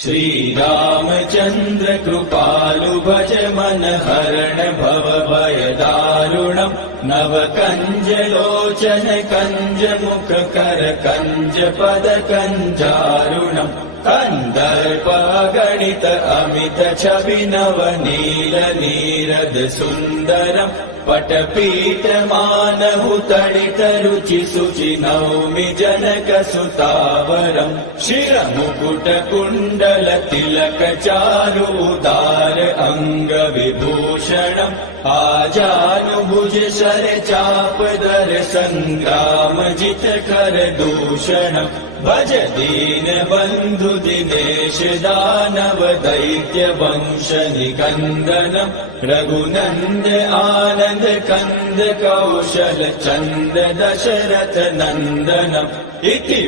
श्रीरामचन्द्र कृपालु भज मन हरण भव भय दारुणम् नव कंज लोचन कंज मुख कर कंज पद कंजारुणम् कंदर्प गणित अमित छवि नव नील नीरद सुंदरम् पटपीठ मानहु तडित रुचि सुचि नौमि जनक सुतावरम् शिर मुकुट कुण्डल तिलक चारु उदार अंग विभूषणम् आजानुभुज शर चाप दर संग्राम जित कर दूषणम् भज दीन बंधु दिनेश दानव दैत्य वंश निकंदनम् रघुनंद आनंद कंद कौशल चंद दशरथ नंदनम् इति